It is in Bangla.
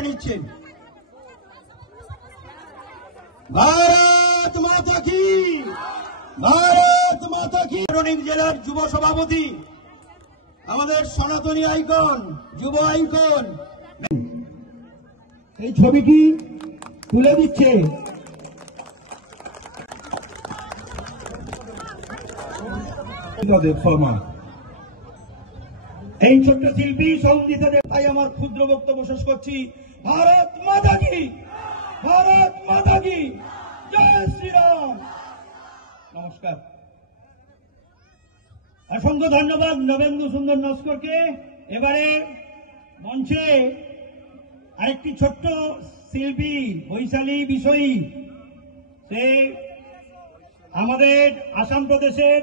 করে নিচ্ছেন। ভারত মাতা কি, ভারত মাতা কি। জেলার যুব সভাপতি, আমাদের সনাতনী আইকন, যুব আইকন, এই ছবিটি তুলে দিচ্ছে। এই ছোট্ট শিল্পী সঙ্গীতা দেব। তাই আমার ক্ষুদ্র বক্তব্য শেষ করছি। ভারত মাতা কি, ভারত মাতা কি, জয় শ্রীরাম। নমস্কার। অসংখ্য ধন্যবাদ নবেন্দু সুন্দর নস্করকে। এবারে মঞ্চে আরেকটি ছোট্ট শিল্পী, বৈশালী বিষয়ী, সে আমাদের আসাম প্রদেশের